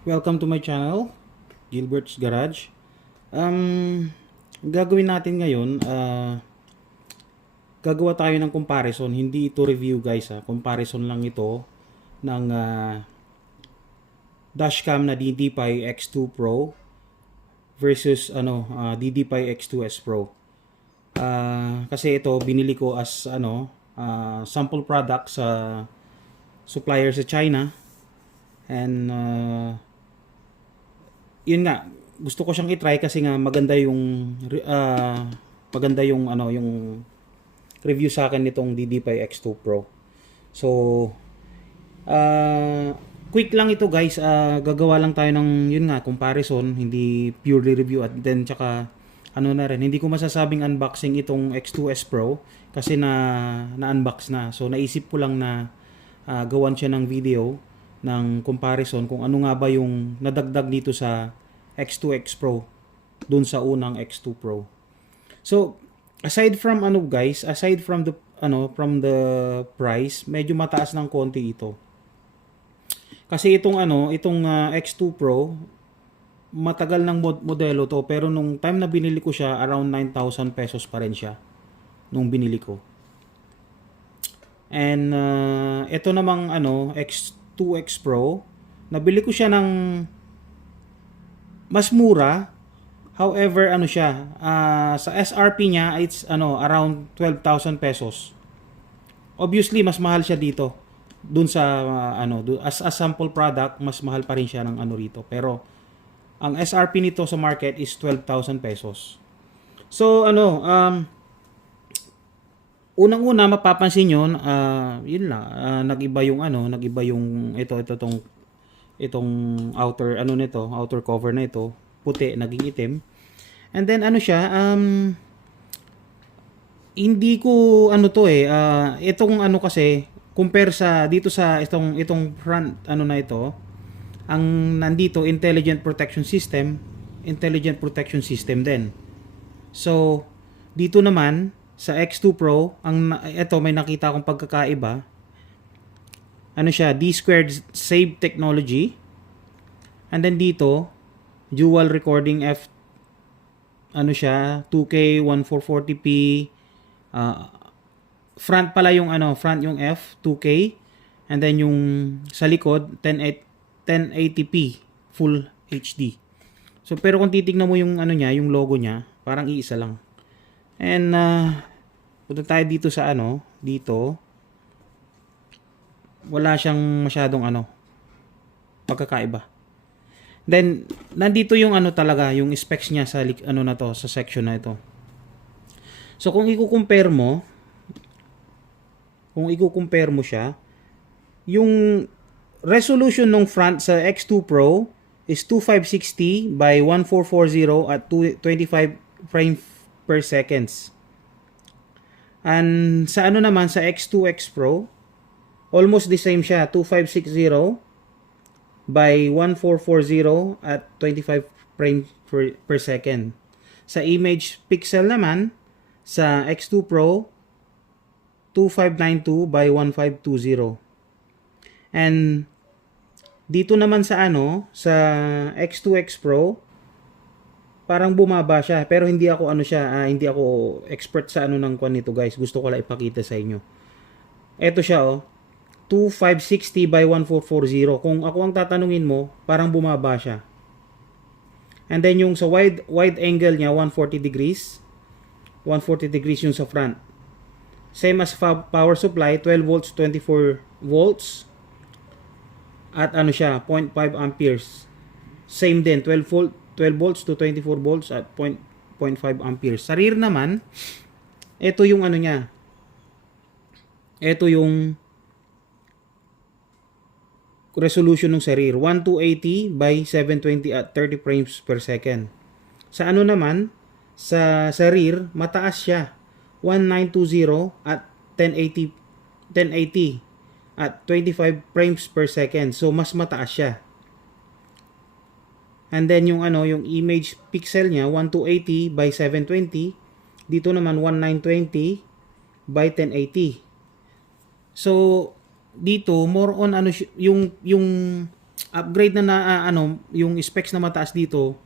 Welcome to my channel, Gilbert's Garage. Gagawin natin ngayon, gagawa tayo ng comparison. Hindi ito review guys, comparison lang ito ng dashcam na Ddpai X2 Pro versus Ddpai X2S Pro. Kasi ito binili ko as sample product sa supplier sa China, and yun nga, gusto ko siyang i-try kasi nga maganda yung yung review sa akin nitong Ddpai X2 Pro. So quick lang ito guys, gagawa lang tayo ng yun nga comparison, hindi purely review. At then tsaka hindi ko masasabing unboxing itong X2S Pro kasi na-unbox na. So naisip ko lang na gawan siya ng video ng comparison kung ano nga ba yung nadagdag dito sa X2X Pro dun sa unang X2 Pro. So aside from from the price, medyo mataas ng konti ito. Kasi itong X2 Pro, matagal ng modelo to, pero nung time na binili ko siya, around 9,000 pesos pa rin siya nung binili ko. And ito namang X2X Pro, nabili ko siya ng mas mura. However, sa SRP niya, it's around 12,000 pesos. Obviously, mas mahal siya dito. Dun sa as a sample product, mas mahal pa rin siya ng rito. Pero ang SRP nito sa market is 12,000 pesos. So unang-una mapapansin niyo, yun lang, nag-iba yung itong outer cover na ito, puti naging itim. And then hindi ko itong kasi compare sa dito sa itong front ang nandito intelligent protection system din. So dito naman sa X2 Pro, may nakita akong pagkakaiba. D-squared save technology. And then dito dual recording 2K 1440p. Front pala yung F 2K, and then yung sa likod 1080p full HD. So pero kung titingnan mo yung yung logo niya, parang iisa lang. And punta tayo dito sa dito. Wala siyang masyadong pagkakaiba. Then nandito yung talaga yung specs niya sa sa section na ito. So kung i-compare mo siya, yung resolution ng front sa X2 Pro is 2560 by 1440 at 25 frames per seconds. And sa naman sa X2X Pro, almost the same siya, 2560 by 1440 at 25 frames per second. Sa image pixel naman, sa X2 Pro, 2592 by 1520. And dito naman sa sa X2X Pro, parang bumaba siya, pero hindi ako hindi ako expert sa ng kwan nito guys. Gusto ko lang ipakita sa inyo. Ito siya 2560 by 1440. Kung ako ang tatanungin mo, parang bumaba siya. And then yung sa wide angle niya 140 degrees. 140 degrees yung sa front. Same as power supply, 12 volts, 24 volts. At 0.5 amperes. Same din, 12 volts to 24 volts at 0.5 amperes. Sa rear naman, ito yung niya. Ito yung resolution ng sa rear, 1280 by 720 at 30 frames per second. Sa naman, sa rear, mataas siya. 1920 at 1080 at 25 frames per second. So mas mataas siya. And then yung yung image pixel niya 1280 by 720, dito naman 1920 by 1080. So dito more on yung upgrade yung specs na mataas dito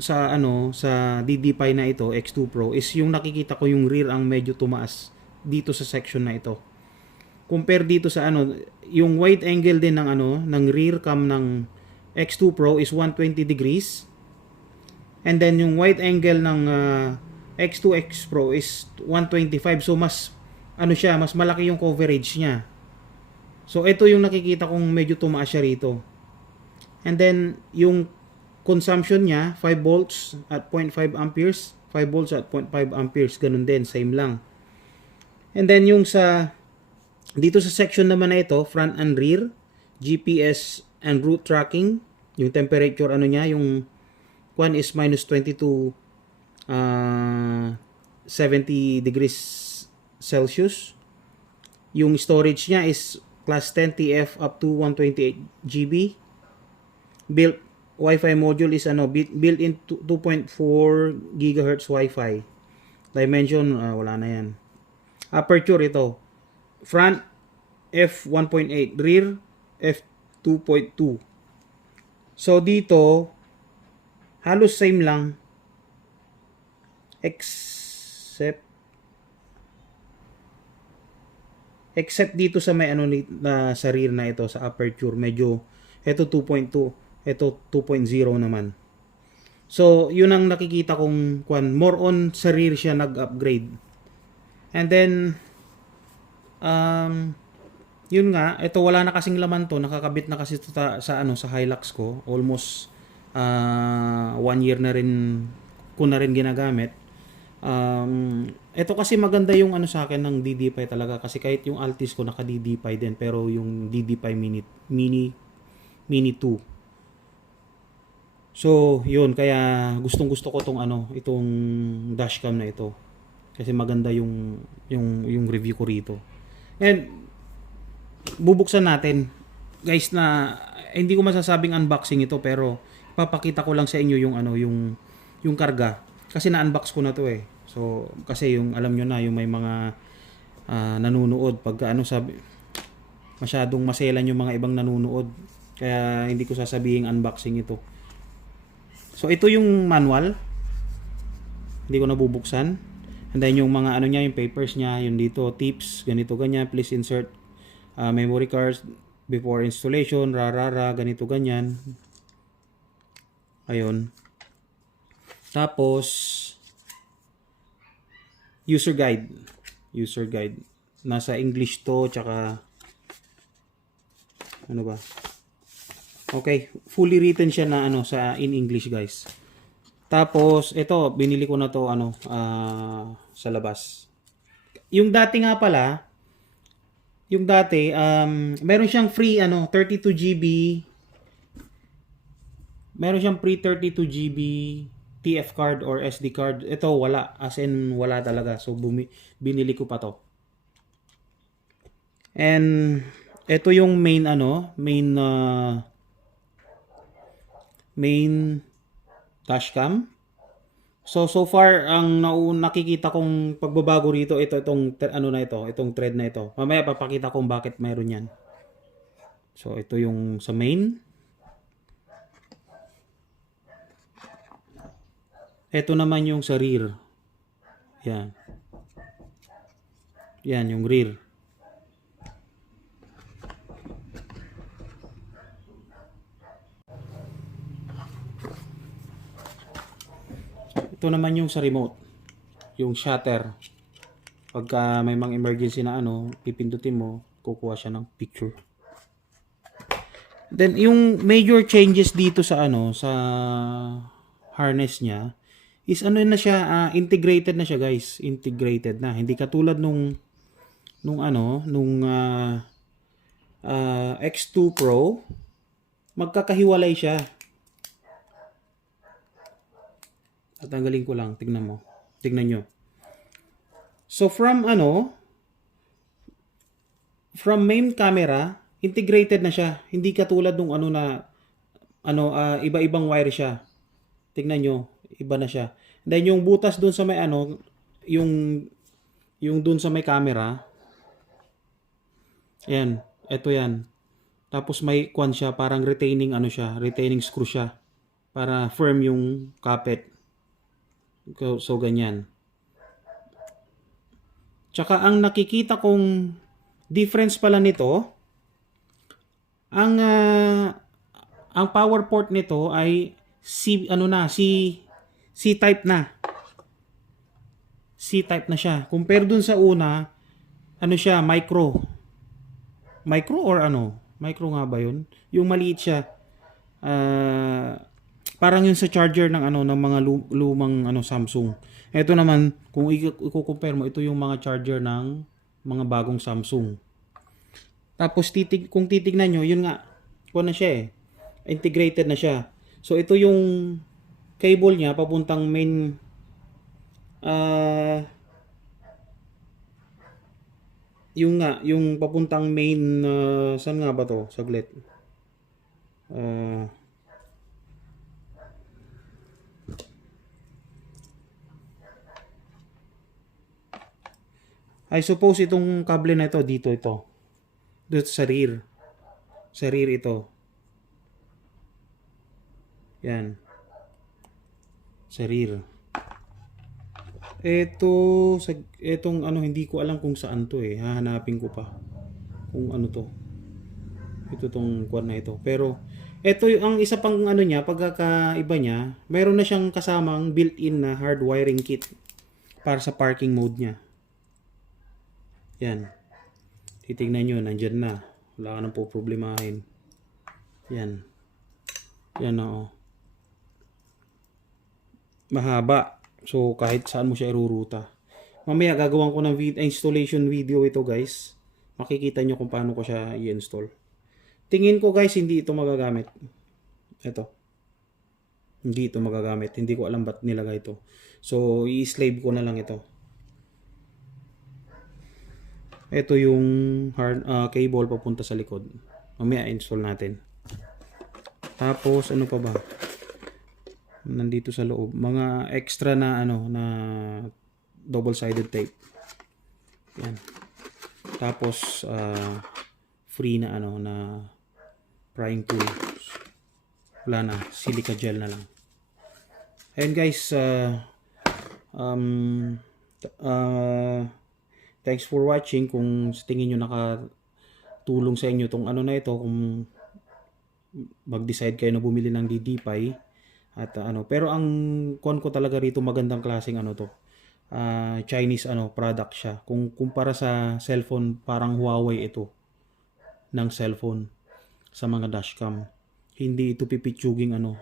sa Ddpai na ito, X2 Pro, is yung nakikita ko yung rear ang medyo tumaas dito sa section na ito. Compare dito sa yung wide angle din ng rear cam ng X2 Pro is 120 degrees. And then yung wide angle ng X2X Pro is 125. So mas mas malaki yung coverage niya. So ito yung nakikita kong medyo tumaas siya rito. And then yung consumption niya 5 volts at 0.5 amperes, 5 volts at 0.5 amperes, ganun din, same lang. And then yung dito sa section naman na ito, front and rear, GPS and route tracking, yung temperature niya, yung one is minus 20 to 70 degrees Celsius. Yung storage niya is class 10 TF up to 128 GB. Built Wi-Fi module is built in 2.4 GHz Wi-Fi. Dimension wala na yan. Aperture ito. Front f1.8, rear f2.2. So dito halos same lang except dito sa may na sa rear na ito, sa aperture medyo ito 2.2, ito 2.0 naman. So yun ang nakikita kong more on sa rear siya nag-upgrade. And then yun nga, ito wala na kasing laman to, nakakabit na kasi ito sa Hilux ko, almost 1 year na rin ko na rin ginagamit. Ito kasi maganda yung sa akin ng Ddpai talaga, kasi kahit yung Altis ko naka Ddpai din, pero yung Ddpai Mini 2. So yun, kaya gustong gusto ko itong dashcam na ito, kasi maganda yung review ko rito. And bubuksan natin guys, na hindi ko masasabing unboxing ito, pero ipapakita ko lang sa inyo yung karga, kasi na-unbox ko na to eh. So kasi yung alam nyo na, yung may mga nanunood pagka sabi, masyadong maselan yung mga ibang nanunood, kaya hindi ko sasabihin unboxing ito. So ito yung manual, hindi ko nabubuksan. And then yung mga niya, yung papers niya, yung dito, tips, ganito ganyan, please insert memory cards before installation, ganito ganyan. Ayun. Tapos user guide. Nasa English to, tsaka ba? Okay, fully written siya na in English, guys. Tapos ito, binili ko na to sa labas. Yung dati nga pala, meron siyang free 32 GB. Meron siyang free 32 GB TF card or SD card. Ito wala, as in wala talaga. So binili ko pa to. And ito yung main dashcam. So far ang nakikita kong pagbabago rito, itong thread na ito. Mamaya papakita kong bakit mayroon yan. So ito yung sa main. Ito naman yung sa rear. Yan. Yan yung rear. Ito naman yung sa remote, yung shutter. Pagka may mga emergency na pipindutin mo, kukuha siya ng picture. Then yung major changes dito sa sa harness niya is na siya, integrated na siya, guys. Integrated na. Hindi katulad nung X2 Pro, magkakahiwalay siya. At tanggalin ko lang, tignan nyo. So from main camera, integrated na siya. Hindi katulad nung iba-ibang wire siya. Tignan nyo, iba na siya. Then yung butas dun sa may yung dun sa may camera, yan, ito yan. Tapos may kwan siya, parang retaining ano siya, retaining screw siya para firm yung kapit. So ganyan. Tsaka ang nakikita kong difference pala nito, ang power port nito ay C-type na. C-type na siya. Compare dun sa una, ano siya, micro. Micro or ano? Micro nga ba yun? Yung maliit siya. Parang yun sa charger ng ano ng mga lumang ano Samsung. Ito naman kung i-compare mo, ito yung mga charger ng mga bagong Samsung. Tapos kung titignan nyo, yun nga, kuha na siya eh. Integrated na siya. So ito yung cable niya papuntang main yung papuntang main saan nga ba to? Saglit. I suppose itong kable na ito dito ito. Dito sa rear. Sa rear ito. Yan. Sa rear. Etong ano, hindi ko alam kung saan to eh. Hahanapin ko pa. Kung ano to. Ito tong kuwan na ito. Pero, ito ang isa pang ano niya, pagkakaiba niya, mayroon na siyang kasamang built-in na hard wiring kit para sa parking mode niya. Yan. Titignan nyo, nandyan na. Wala ka nang po problemahin. Yan. Yan o. Mahaba. So, kahit saan mo siya iruruta. Mamaya gagawin ko ng installation video ito guys. Makikita nyo kung paano ko siya i-install. Tingin ko guys, hindi ito magagamit. Ito. Hindi ito magagamit. Hindi ko alam ba't nilagay ito. So, i-slave ko na lang ito. Ito yung cable papunta sa likod. Mamaya install natin. Tapos ano pa ba? Nandito sa loob, mga extra na ano na double-sided tape. Yan. Tapos free na ano na prying tool. Wala na, silica gel na lang. Ayun guys, thanks for watching. Kung tingin nyo nakatulong sa inyo tong ano na ito, kung mag-decide kayo na bumili ng Ddpai at ano, pero ang kon ko talaga rito, magandang klaseng ano to, Chinese ano product siya. Kung kumpara sa cellphone, parang Huawei ito ng cellphone sa mga dashcam. Hindi ito pipitsuging ano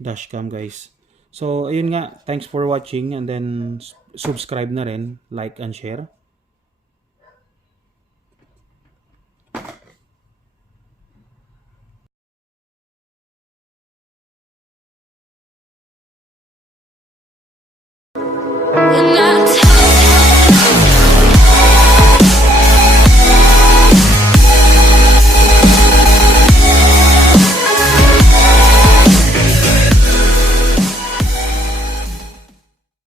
dashcam guys. So ayun nga, thanks for watching, and then subscribe na rin, like and share.